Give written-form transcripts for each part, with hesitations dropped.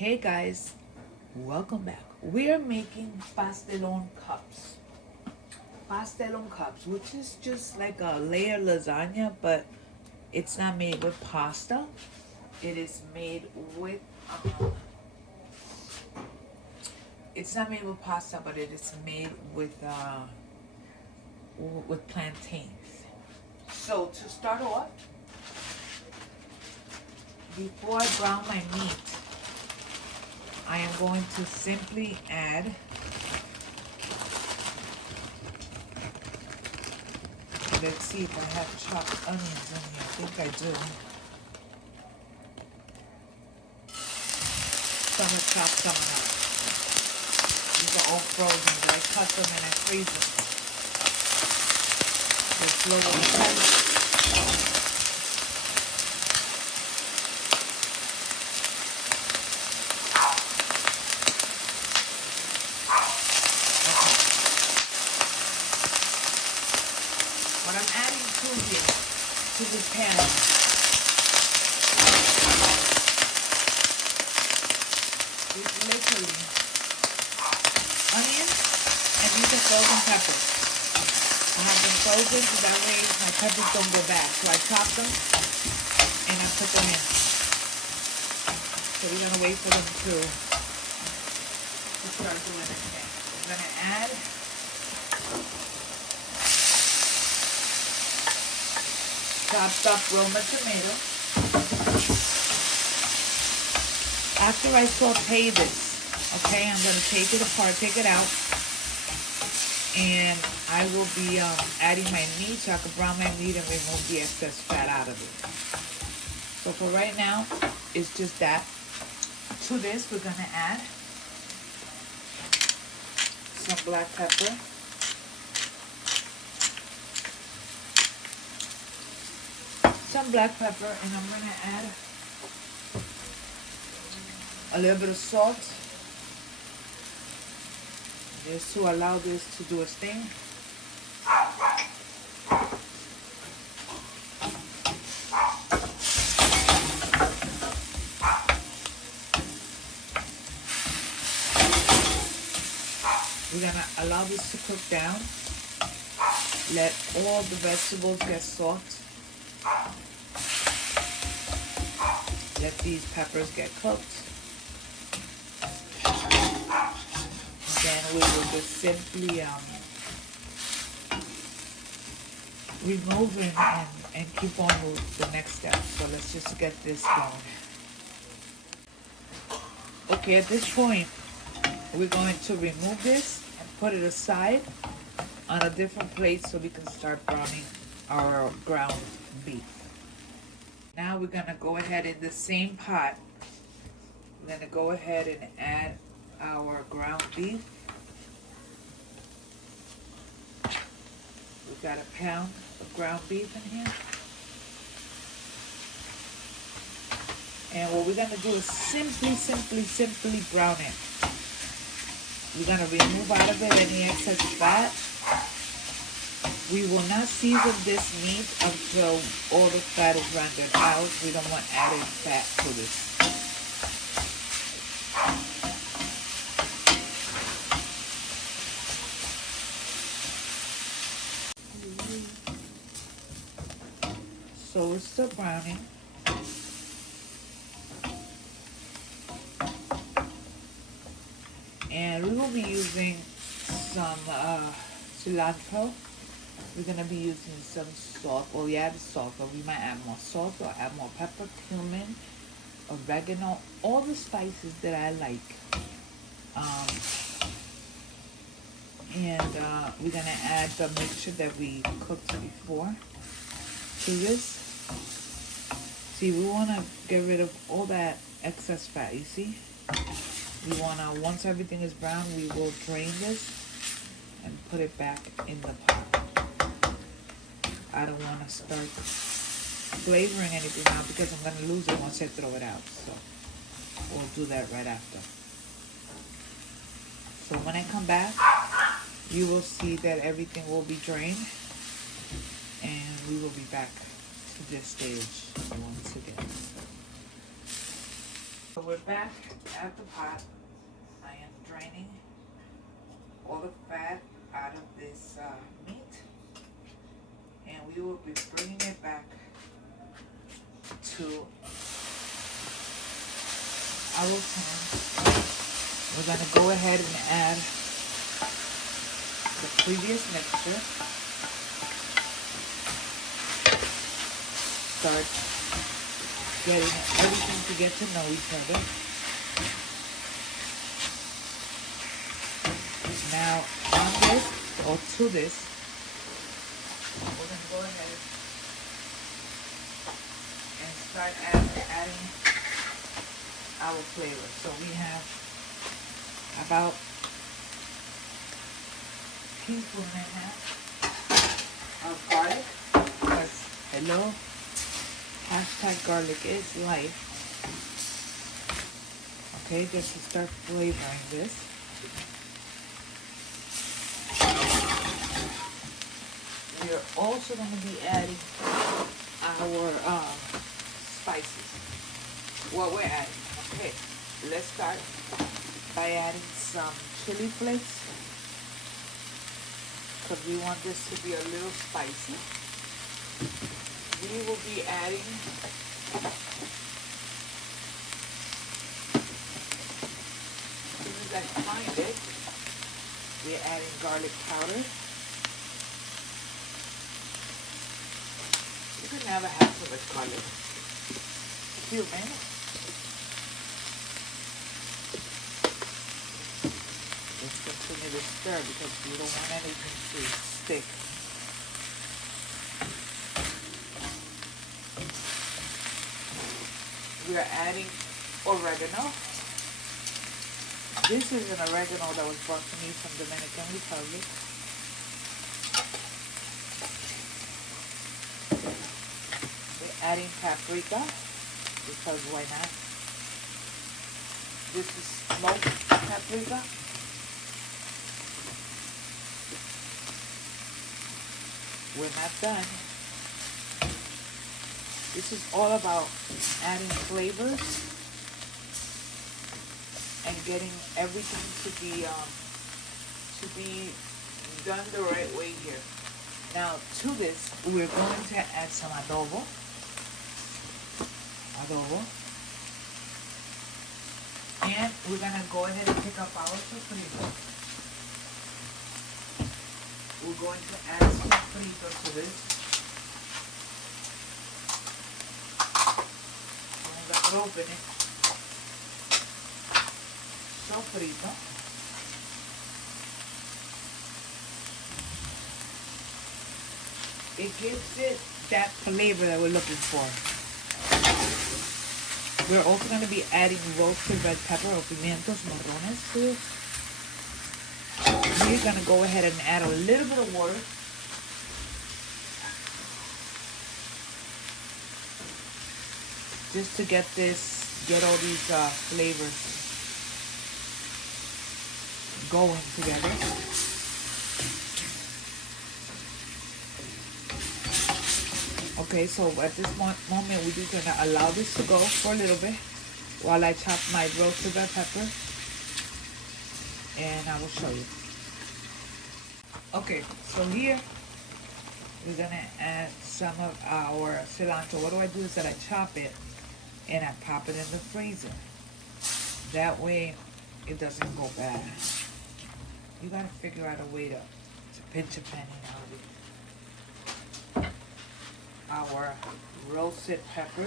Hey guys, welcome back. We are making pastelon cups. Pastelon cups, which is just like a layered lasagna, but it's not made with pasta. It is made with, um, it's not made with pasta, but it is made with plantains. So to start off, before I brown my meat, I am going to simply add let's see if I have chopped onions in here. I think I do. So I'm going to chop some up. These are all frozen, but I cut them and I freeze them. They're slowly cut. What I'm adding to this pan is literally onions, and these are frozen peppers. I have them frozen so that way my peppers don't go bad. So I chop them and I put them in. So we're gonna wait for them to start doing it again. We're gonna add chopped up Roma tomato. After I saute this, okay, I'm going to take it apart, take it out, and I will be adding my meat so I can brown my meat and remove the excess fat out of it. So for right now, it's just that. To this, we're going to add some black pepper. Some black pepper, and I'm going to add a little bit of salt just to allow this to do its thing. We're going to allow this to cook down. Let all the vegetables get soft. Let these peppers get cooked. Then we will just simply remove it and keep on with the next step. So let's just get this going. Okay, at this point, we're going to remove this and put it aside on a different plate so we can start browning our ground beef. Now we're going to go ahead in the same pot. We're going to go ahead and add our ground beef. We've got a pound of ground beef in here. And what we're going to do is simply brown it. We're going to remove out of it any excess fat. We will not season this meat until all the fat is rendered out. We don't want added fat to this. So it's still browning. And we will be using some cilantro. We're going to be using some salt. Well, we added salt, but we might add more salt or add more pepper, cumin, oregano, all the spices that I like. And we're going to add the mixture that we cooked before to this. See, we want to get rid of all that excess fat, you see? We want to, once everything is brown, we will drain this and put it back in the pot. I don't want to start flavoring anything now because I'm going to lose it once I throw it out. So we'll do that right after. So when I come back, you will see that everything will be drained and we will be back to this stage once again. So we're back at the pot. I am draining all the fat out of this meat, and we will be bringing it back to our pan. We're going to go ahead and add the previous mixture. Start getting everything to get to know each other. Now on this, or to this, we're going to go ahead and start adding our flavor. So we have about a teaspoon and a half of garlic, because hello, hashtag garlic is life. Okay, just to start flavoring this. We're also going to be adding our spices. What we're adding. Okay, let's start by adding some chili flakes, because we want this to be a little spicy. We will be adding as soon as I find it, we're adding garlic powder. You can never have so much garlic. Cumin. Let's continue to stir because we don't want anything to stick. We are adding oregano. This is an oregano that was brought to me from Dominican Republic. We're adding paprika, because why not? This is smoked paprika. We're not done. This is all about adding flavors and getting everything to be done the right way here. Now to this, we're going to add some adobo. And we're gonna go ahead and pick up our sofrito. We're going to add some sofrito to this. Open it. Sofrito. It gives it that flavor that we're looking for. We're also going to be adding roasted red pepper or pimientos morrones to it. We're going to go ahead and add a little bit of water. Just to get all these flavors going together. Okay, so at this moment, we're just gonna allow this to go for a little bit while I chop my roasted red pepper, and I will show you. Okay, so here we're gonna add some of our cilantro. What do is that I chop it and I pop it in the freezer. That way it doesn't go bad. You gotta figure out a way to pinch a penny out of it. Our roasted pepper.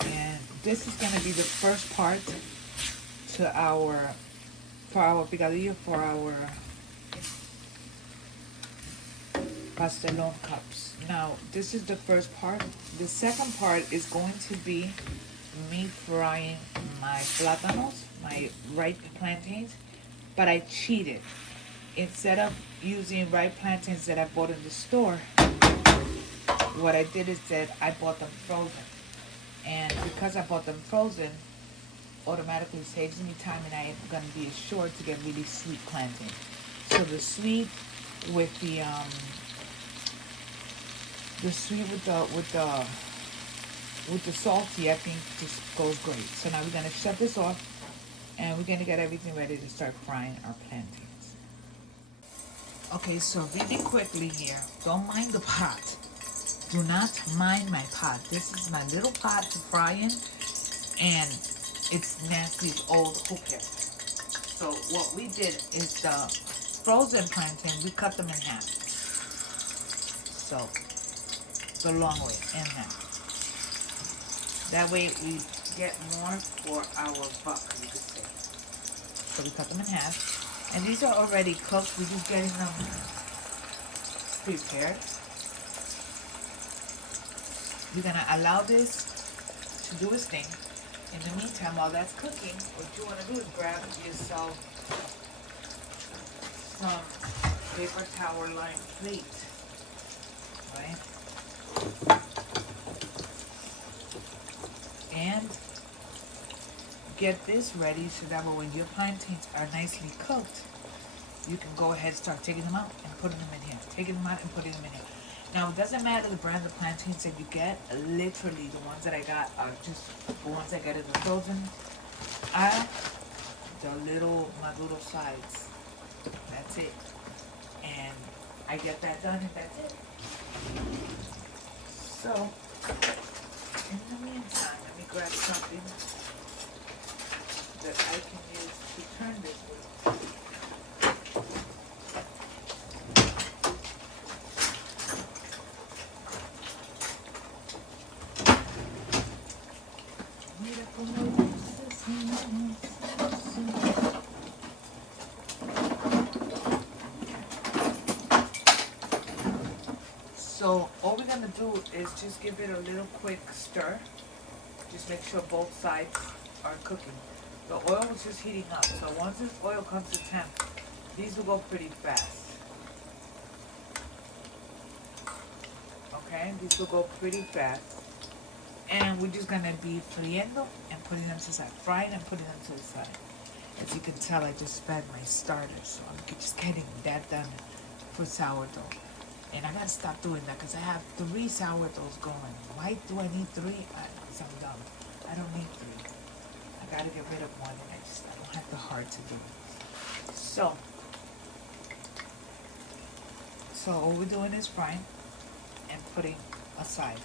And this is gonna be the first part to our picadillo, for our pastelon cups. Now, this is the first part. The second part is going to be me frying my plátanos, my ripe plantains, but I cheated. Instead of using ripe plantains that I bought in the store, what I did is that I bought them frozen. And because I bought them frozen, automatically saves me time, and I am going to be assured to get really sweet plantain. So the sweet with the The sweet with the salty, I think just goes great. So now we're gonna shut this off, and we're gonna get everything ready to start frying our plantains. Okay, so really quickly here, don't mind the pot. Do not mind my pot. This is my little pot to fry in, and it's Nancy's old hoop here. So what we did is the frozen plantain, we cut them in half. So the long way, in half. That way we get more for our buck, you could say. So we cut them in half. And these are already cooked. We're just getting them prepared. We're gonna allow this to do its thing. In the meantime, while that's cooking, what you wanna do is grab yourself some paper towel lined plate, right? And get this ready so that when your plantains are nicely cooked, you can go ahead and start taking them out and putting them in here. Taking them out and putting them in here. Now, it doesn't matter the brand of plantains that you get. Literally, the ones that I got are just the ones I get in the frozen aisle. My little sides. That's it. And I get that done and that's it. So, in the meantime, let me grab something that I can use to turn this with. So all we're gonna do is just give it a little quick stir. Just make sure both sides are cooking. The oil is just heating up. So once this oil comes to temp, these will go pretty fast. Okay, these will go pretty fast. And we're just gonna be friendo and putting them to the side. Frying and putting them to the side. As you can tell, I just sped my starter, so I'm just getting that done for sourdough. And I gotta stop doing that because I have 3 sourdoughs going. Why do I need 3? Because I'm dumb. I don't need 3. I gotta get rid of one, and I don't have the heart to do it. So all we're doing is frying and putting aside.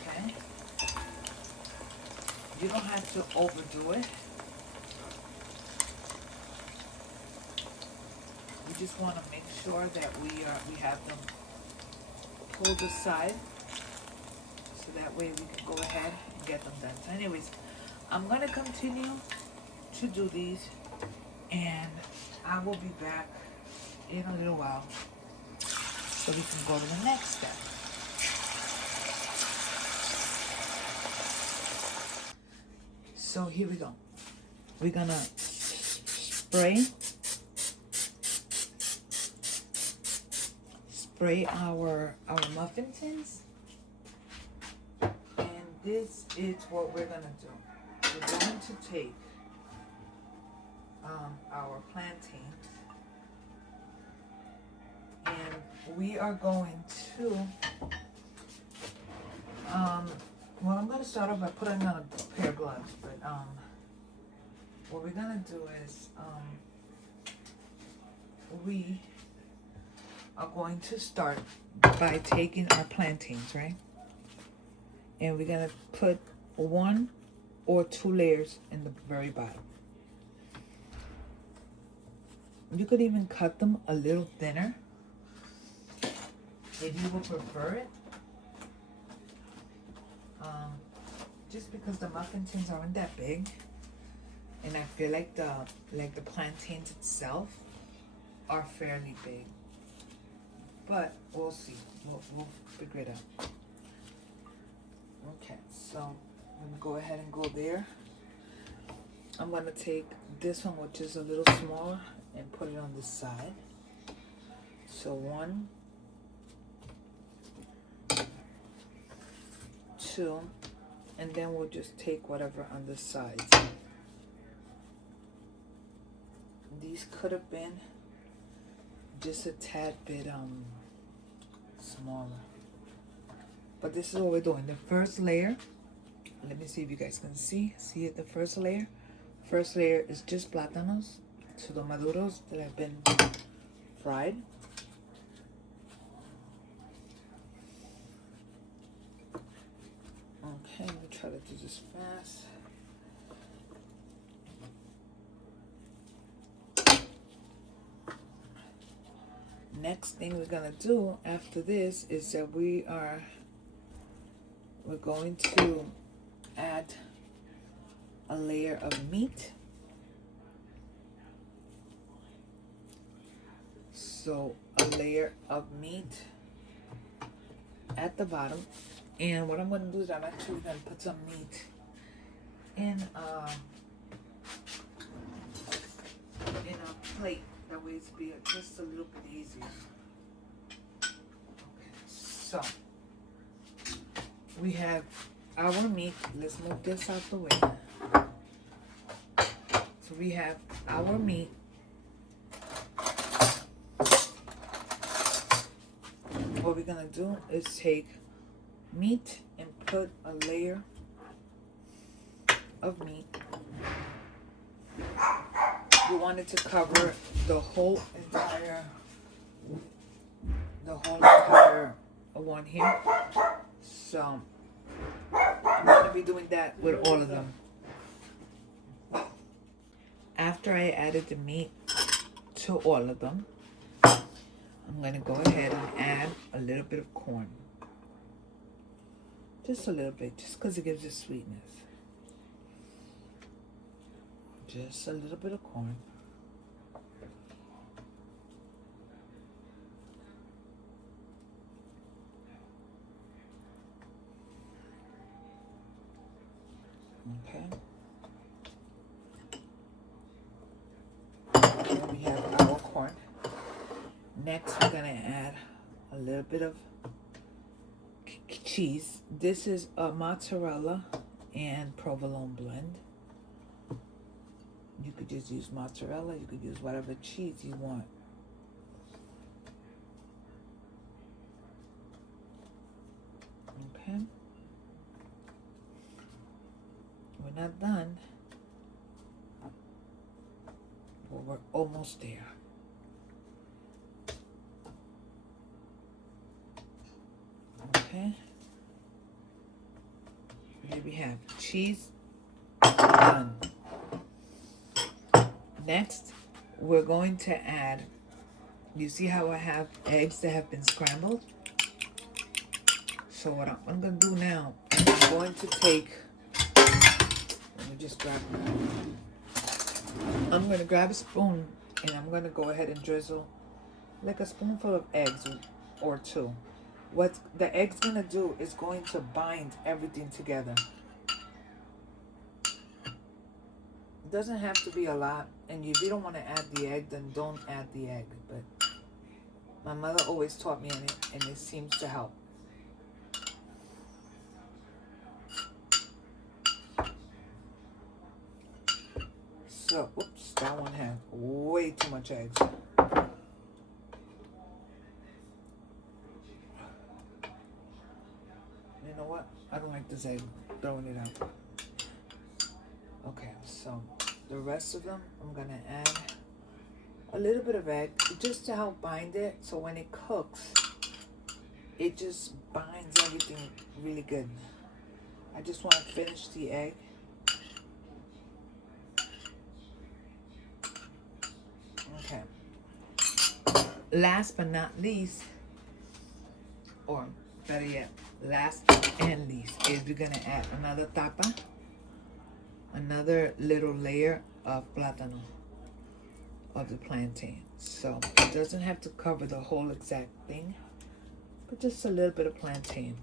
Okay? You don't have to overdo it. We just want to make sure that we have them pulled aside, so that way we can go ahead and get them done. So anyways, I'm gonna continue to do these, and I will be back in a little while so we can go to the next step. So here we go. We're gonna spray our muffin tins, and this is what we're gonna do. We're going to take our plantains, and we are going to well, I'm gonna start off by putting on a pair of gloves, but what we're gonna do is we are going to start by taking our plantains, right? And we're gonna put 1 or 2 layers in the very bottom. You could even cut them a little thinner if you would prefer it. Just because the muffin tins aren't that big, and I feel like the plantains itself are fairly big. But we'll see. We'll figure it out. Okay, so I'm gonna go ahead and go there. I'm gonna take this one, which is a little smaller, and put it on this side. So 1, 2, and then we'll just take whatever on the sides. These could have been just a tad bit smaller. But this is what we're doing. The first layer, let me see if you guys can see it, the first layer. First layer is just plátanos, pseudo maduros that have been fried. Okay, let me try to do this fast. Next thing we're gonna do after this is that we're going to add a layer of meat. So a layer of meat at the bottom. And what I'm going to do is I'm actually going to put some meat in a plate. That way it's be just a little bit easier. Okay, so we have our meat. Let's move this out the way. So we have our meat. What we're going to do is take meat and put a layer of meat. You want it to cover the whole entire one here. So I'm going to be doing that with all of them. After I added the meat to all of them, I'm going to go ahead and add a little bit of corn. Just a little bit, just because it gives it sweetness. Just a little bit of corn. Okay. And we have our corn. Next, we're going to add a little bit of cheese. This is a mozzarella and provolone blend. You could just use mozzarella. You could use whatever cheese you want. Okay. We're not done, but we're almost there. Okay. There we have cheese done. Next, we're going to add, you see how I have eggs that have been scrambled? So what I'm going to do now, I'm going to take, let me just grab, I'm going to grab a spoon and I'm going to go ahead and drizzle like a spoonful of eggs or two. What the egg's going to do is going to bind everything together. It doesn't have to be a lot, and if you don't want to add the egg, then don't add the egg. But my mother always taught me and it seems to help. So, oops, that one had way too much eggs. You know what? I don't like this egg. Throwing it out. Okay, so the rest of them, I'm going to add a little bit of egg just to help bind it. So when it cooks, it just binds everything really good. I just want to finish the egg. Okay. Last but not least, or better yet, last and least, is we're going to add another tapa. Another little layer of plátano, of the plantain. So it doesn't have to cover the whole exact thing, but just a little bit of plantain.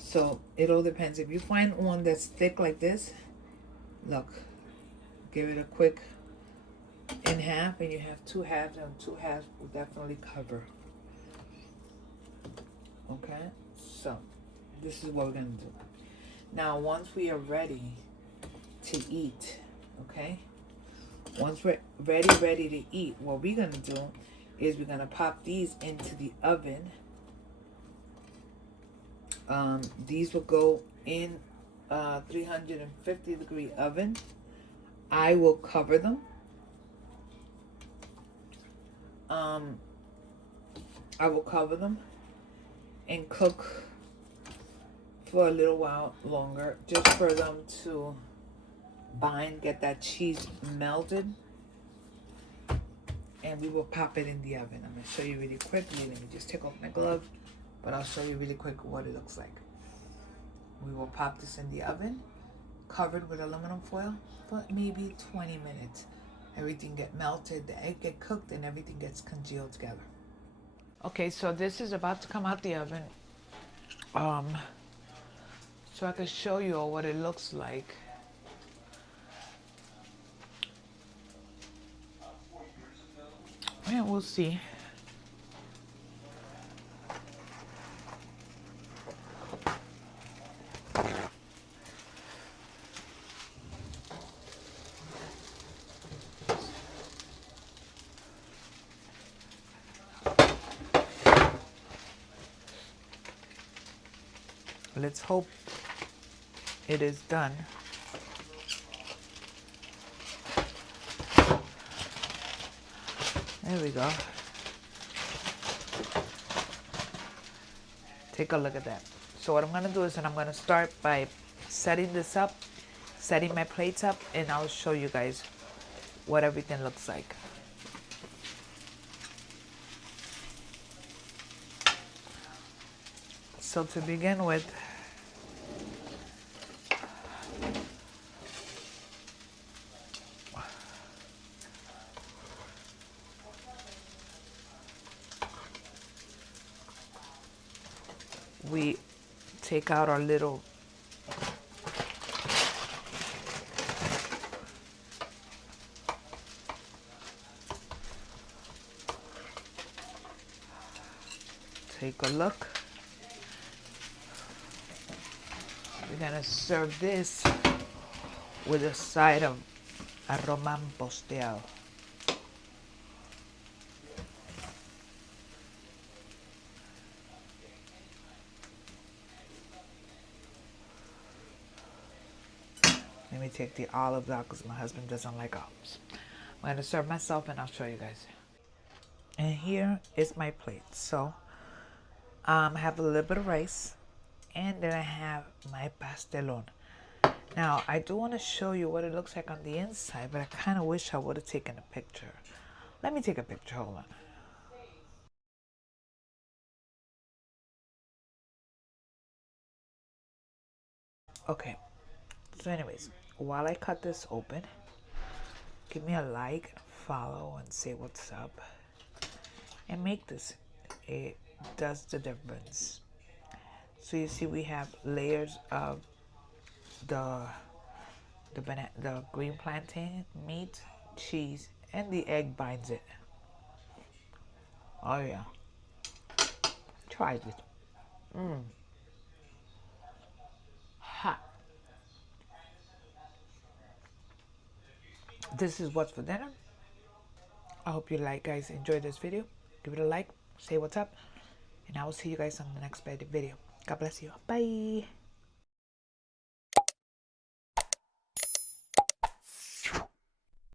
So it all depends. If you find one that's thick like this, look, give it a quick in half and you have 2 halves, and 2 halves will definitely cover. Okay, so this is what we're going to do. Now, once we are ready to eat, okay? Once we're ready to eat, what we're going to do is we're gonna pop these into the oven. These will go in 350-degree oven. I will cover them. I will cover them and cook for a little while longer, just for them to bind, get that cheese melted, and we will pop it in the oven. I'm going to show you really quickly. Let me just take off my glove, but I'll show you really quick what it looks like. We will pop this in the oven, covered with aluminum foil, for maybe 20 minutes. Everything get melted, the egg get cooked, and everything gets congealed together. Okay, so this is about to come out the oven. So I can show you all what it looks like. And we'll see. Let's hope it is done. There we go. Take a look at that. So what I'm going to do is I'm going to start by setting this up, setting my plates up, and I'll show you guys what everything looks like. So to begin with, we take out our little take a look. We're gonna serve this with a side of arroz posteado. Let me take the olives out because my husband doesn't like olives. I'm gonna serve myself and I'll show you guys. And here is my plate. So I have a little bit of rice, and then I have my pastelon. Now I do want to show you what it looks like on the inside, but I kind of wish I would have taken a picture. Let me take a picture. Hold on. Okay, so anyways, while I cut this open, give me a like, follow, and say what's up, and make this. It does the difference. So you see we have layers of the green plantain, meat, cheese, and the egg binds it. Oh yeah, try it. Hot. This is what's for dinner. I hope you guys enjoy this video. Give it a like, say what's up, and I will see you guys on the next video. God bless you. Bye.